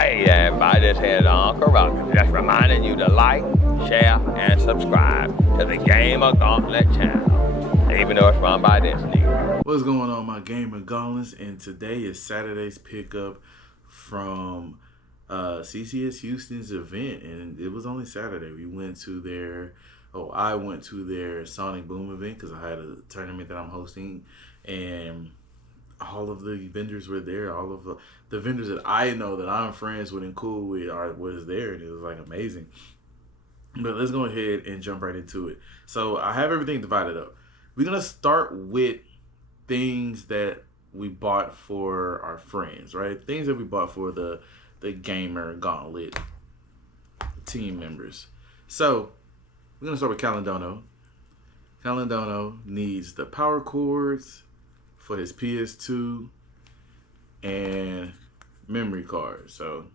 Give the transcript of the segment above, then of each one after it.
Hey everybody, this here's Uncle Ruckus. Just reminding you to like, share, and subscribe to the Gamer Gauntlet channel, even though it's run by Disney. What's going on, my Gamer Gauntlets? And today is Saturday's pickup from CCS Houston's event, and it was only Saturday. We went to their, I went to their Sonic Boom event because I had a tournament that I'm hosting, and all of the vendors were there. All of the vendors that I know that I'm friends with and cool with was there, and it was like amazing. But let's go ahead and jump right into it. So I have everything divided up. We're gonna start with things that we bought for our friends, right? Things that we bought for the Gamer Gauntlet team members. So we're gonna start with Calandono. Calandono needs the power cords for his PS2 and memory card. So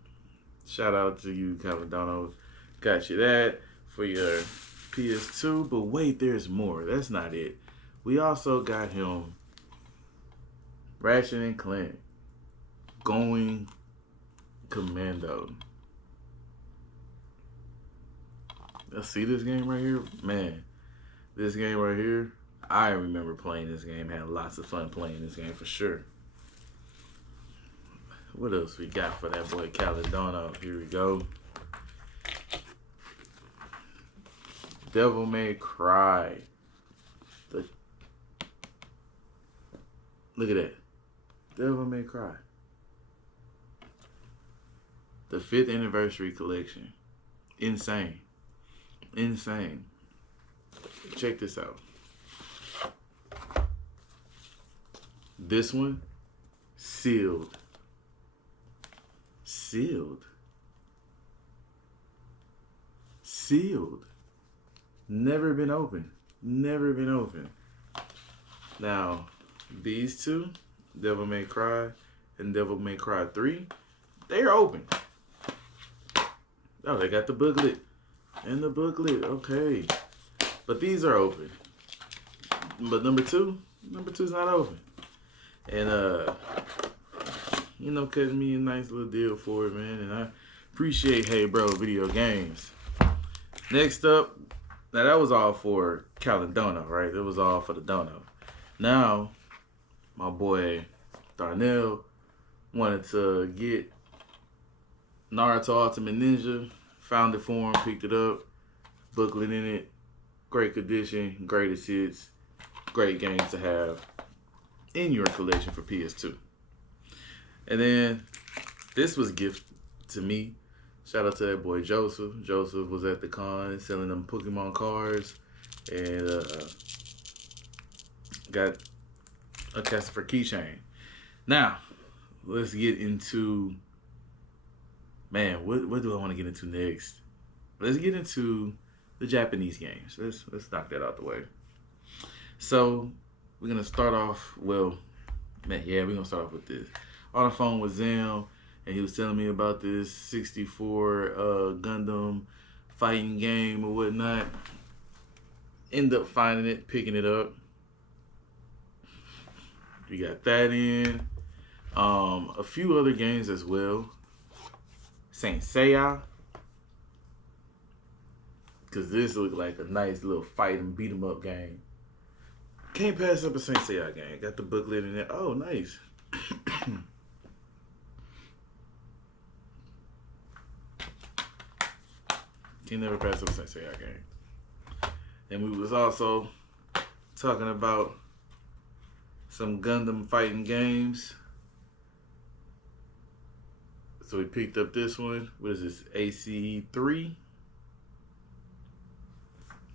shout out to you, Calandono. Got you that for your PS2. But wait, there's more. That's not it. We also got him Ratchet and Clank Going Commando. Let's see this game right here. Man, this game right here, I remember playing this game. Had lots of fun playing this game for sure. What else we got for that boy Calandono? Here we go. Devil May Cry. Look at that. Devil May Cry. The 5th anniversary collection. Insane. Insane. Check this out. This one, sealed. Sealed. Sealed. Never been open. Never been open. Now, these two, Devil May Cry and Devil May Cry 3, they're open. Oh, they got the booklet. And the booklet, okay. But these are open. But number two's not open. And cutting me a nice little deal for it, man. And I appreciate Hey Bro Video Games. Next up, now that was all for Calandono, right? It was all for the dono. Now, my boy Darnell wanted to get Naruto Ultimate Ninja. Found it for him, picked it up. Booklet in it. Great condition, greatest hits. Great games to have in your collection for PS2. And then this was a gift to me. Shout out to that boy Joseph. Joseph was at the con selling them Pokemon cards and got a Casper keychain. Now, let's get into, man, what do I want to get into next? Let's get into the Japanese games. Let's knock that out the way. So we're gonna start off. Well, man, yeah, we're gonna start off with this. On the phone with Zam, and he was telling me about this 64 Gundam fighting game or whatnot. End up finding it, picking it up. We got that in. A few other games as well. Saint Seiya. Because this looked like a nice little fight and beat 'em up game. Can't pass up a Saint Seiya game. Got the booklet in there. Oh, nice. Can never pass up a Saint Seiya game. And we was also talking about some Gundam fighting games. So we picked up this one. What is this? ACE3.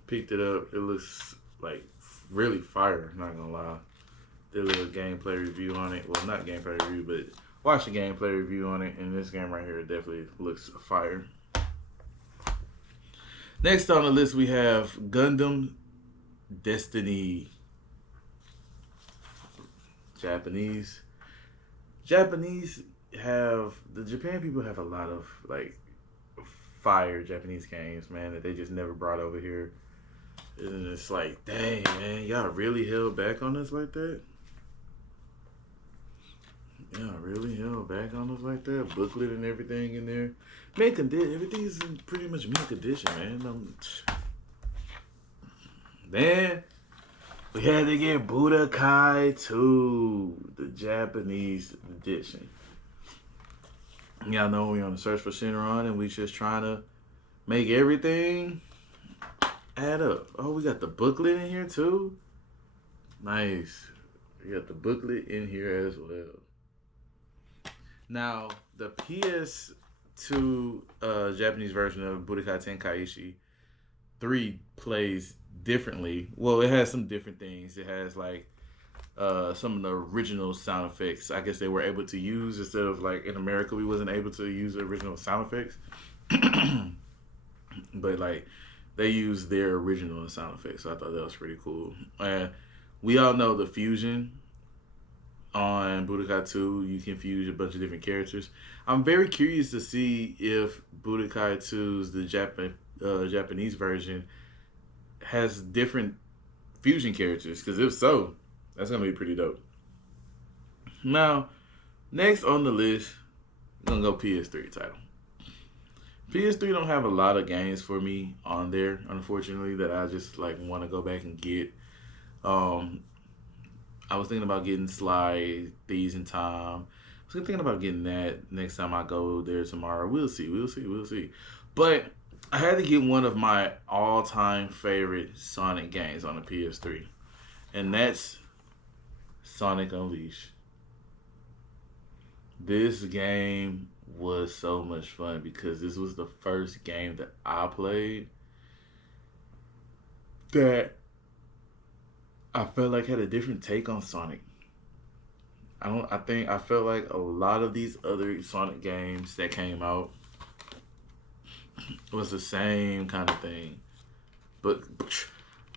Picked it up. It looks like really fire, not gonna lie. Did a little gameplay review on it. Well, not gameplay review, but watch the gameplay review on it. And this game right here definitely looks fire. Next on the list, we have Gundam Destiny. Japanese have, the Japan people have a lot of like fire Japanese games, man, that they just never brought over here. And it's like, dang, man, y'all really held back on us like that? Yeah, really? Hell, back on us like that? Booklet and everything in there. Mint condition. Everything's in pretty much mint condition, man. Then we had to get Budokai 2, the Japanese edition. Y'all know we on the search for Shinron and we just trying to make everything add up. Oh, we got the booklet in here too. Nice. We got the booklet in here as well. Now, the PS2 Japanese version of Budokai Tenkaichi 3 plays differently. Well, it has some different things. It has like some of the original sound effects. I guess they were able to use instead of like in America we wasn't able to use the original sound effects. But like they used their original sound effects. So I thought that was pretty cool. And we all know the fusion on Budokai 2, you can fuse a bunch of different characters. I'm very curious to see if Budokai 2's the Japanese version has different fusion characters, because if so, that's gonna be pretty dope. Now, next on the list, I'm gonna go PS3 title. PS3 don't have a lot of games for me on there, unfortunately, that I just like want to go back and get. I was thinking about getting Sly, Thieves in Time. I was thinking about getting that next time I go there tomorrow. We'll see. But I had to get one of my all-time favorite Sonic games on the PS3. And that's Sonic Unleashed. This game was so much fun because this was the first game that I played that I felt like had a different take on Sonic. I felt like a lot of these other Sonic games that came out was the same kind of thing. But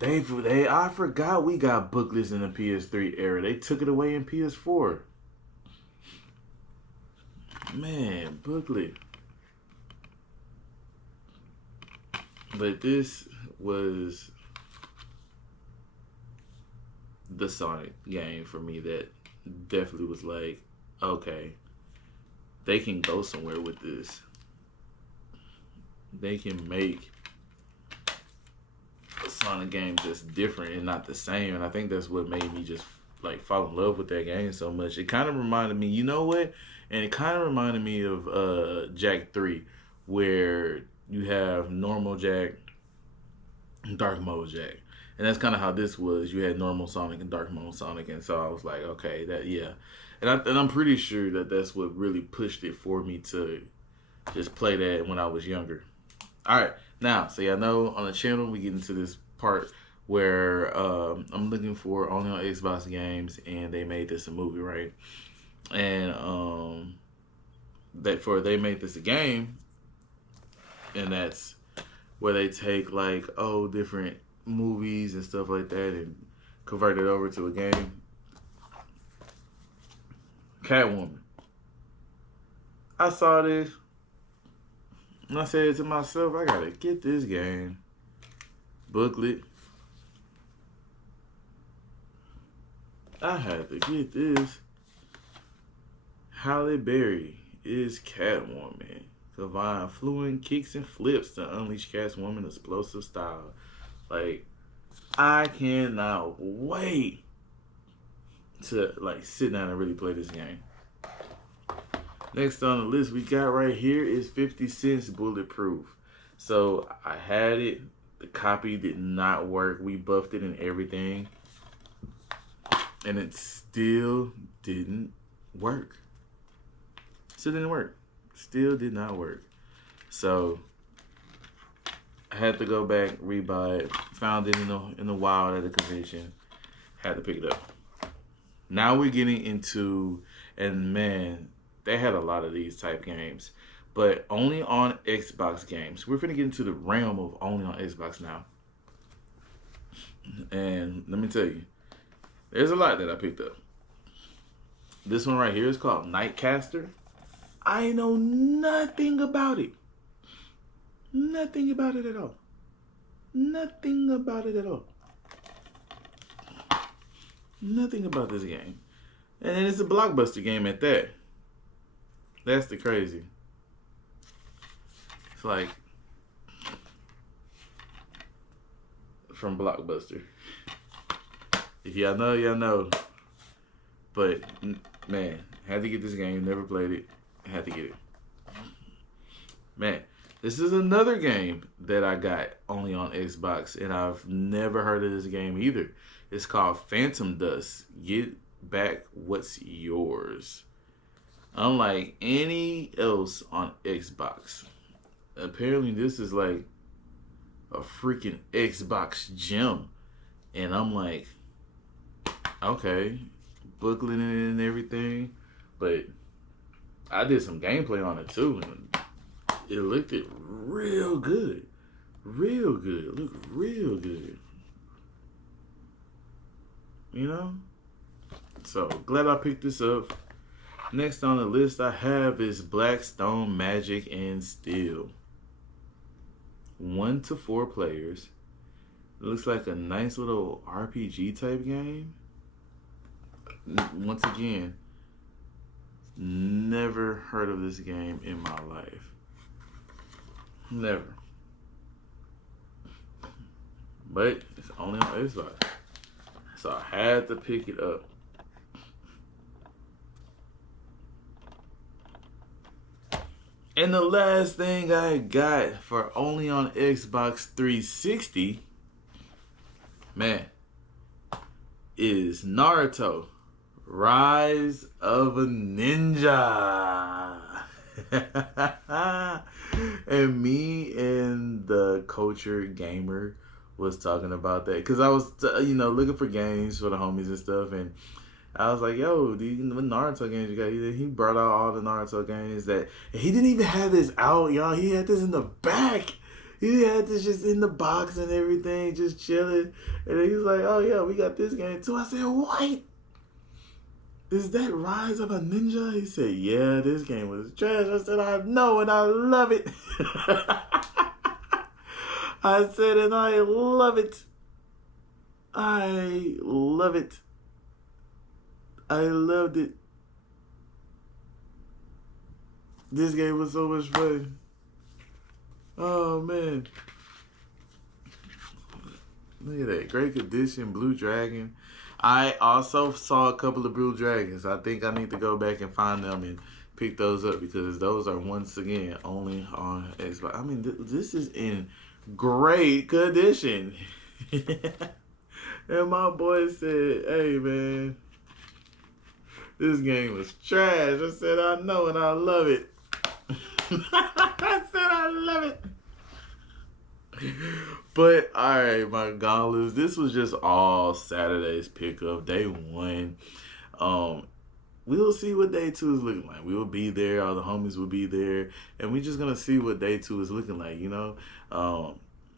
I forgot we got booklets in the PS3 era. They took it away in PS4. Man, booklet. But this was the Sonic game for me that definitely was like, okay, they can go somewhere with this. They can make a Sonic game that's different and not the same. And I think that's what made me just like fall in love with that game so much. It kind of reminded me, you know what? And it kind of reminded me of Jack 3, where you have normal Jack and dark mode Jack. And that's kind of how this was. You had normal Sonic and dark mode Sonic. And so I was like, okay, that, yeah. And I'm pretty sure that that's what really pushed it for me to just play that when I was younger. All right. Now, so y'all know on the channel, we get into this part where I'm looking for only on Xbox games, and they made this a movie, right? And they made this a game, and that's where they take like different movies and stuff like that and convert it over to a game. Catwoman. I saw this and I said to myself, I gotta get this game. Booklet. I had to get this. Halle Berry is Catwoman. Combine fluent kicks and flips to unleash Catwoman's explosive style. Like, I cannot wait to like sit down and really play this game. Next on the list we got right here is 50 Cent's Bulletproof. So I had it. The copy did not work. We buffed it and everything. And it still didn't work. Still didn't work. Still did not work. So I had to go back, rebuy it. Found it in the wild at a convention. Had to pick it up. Now we're getting into, and man, they had a lot of these type games, but only on Xbox games. We're finna get into the realm of only on Xbox now. And let me tell you, there's a lot that I picked up. This one right here is called Nightcaster. I know nothing about it. Nothing about it at all. Nothing about it at all. Nothing about this game. And then it's a blockbuster game at that. That's the crazy. It's like from Blockbuster. If y'all know, y'all know. But man, had to get this game. Never played it. Had to get it. Man, this is another game that I got only on Xbox, and I've never heard of this game either. It's called Phantom Dust. Get back what's yours. Unlike any else on Xbox. Apparently this is like a freaking Xbox gem. And I'm like, okay, booklet in it and everything. But I did some gameplay on it too, and it looked real good. Real good. It looked real good. You know? So glad I picked this up. Next on the list I have is Blackstone Magic and Steel. 1 to 4 players. It looks like a nice little RPG type game. Once again, never heard of this game in my life. Never. But it's only on Xbox. So I had to pick it up. And the last thing I got for only on Xbox 360, man, is Naruto Rise of a Ninja. And me and the Culture Gamer was talking about that. Because I was, looking for games for the homies and stuff. And I was like, yo, what Naruto games you got? He brought out all the Naruto games that... And he didn't even have this out, y'all. He had this in the back. He had this just in the box and everything, just chilling. And then he was like, oh, yeah, we got this game too. I said, what? Is that Rise of a Ninja? He said, yeah, this game was trash. I said, I know and I love it. I said, and I love it. I love it. I loved it. This game was so much fun. Oh, man. Look at that. Great condition, Blue Dragon. I also saw a couple of Blue Dragons. I think I need to go back and find them and pick those up because those are, once again, only on Xbox. I mean, this is in great condition. And my boy said, hey, man, this game was trash. I said, I know and I love it. I said, I love it. But, alright, my Gauntlets, this was just all Saturday's pickup. Day 1. We'll see what day 2 is looking like. We will be there. All the homies will be there. And we're just going to see what day 2 is looking like, you know.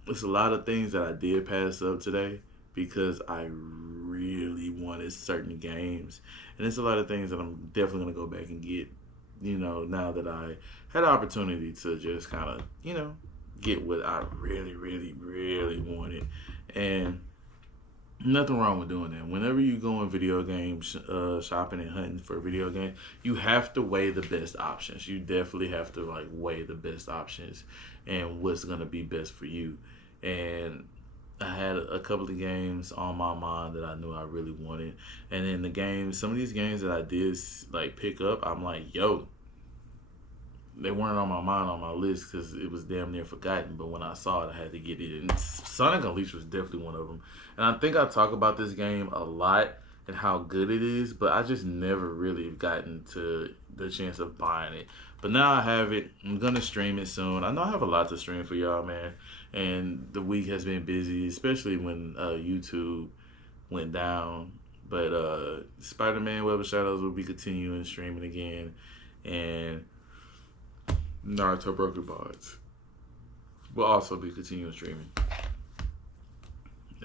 There's a lot of things that I did pass up today because I really wanted certain games. And there's a lot of things that I'm definitely going to go back and get, you know, now that I had the opportunity to just kind of, you know, get what I really, really, really wanted. And nothing wrong with doing that. Whenever you go in video game shopping and hunting for video games, you have to weigh the best options. You definitely have to like weigh the best options and what's going to be best for you. And I had a couple of games on my mind that I knew I really wanted. And then the games, some of these games that I did like pick up, I'm like, yo, they weren't on my mind on my list because it was damn near forgotten. But when I saw it, I had to get it. And Sonic Unleashed was definitely one of them. And I think I talk about this game a lot and how good it is, but I just never really gotten to the chance of buying it. But now I have it. I'm going to stream it soon. I know I have a lot to stream for y'all, man. And the week has been busy, especially when YouTube went down. But Spider-Man Web of Shadows will be continuing streaming again. And Naruto Broken Bonds will also be continuing streaming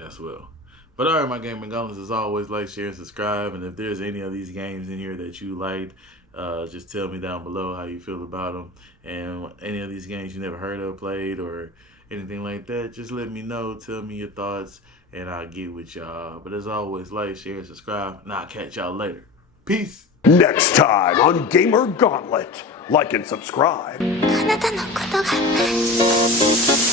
as well. But alright, my gaming gauntlets, as always, like, share, and subscribe. And if there's any of these games in here that you liked, just tell me down below how you feel about them. And any of these games you never heard of, played, or anything like that, just let me know. Tell me your thoughts, and I'll get with y'all. But as always, like, share, and subscribe, and I'll catch y'all later. Peace. Next time on Gamer Gauntlet, like and subscribe. あなたのことが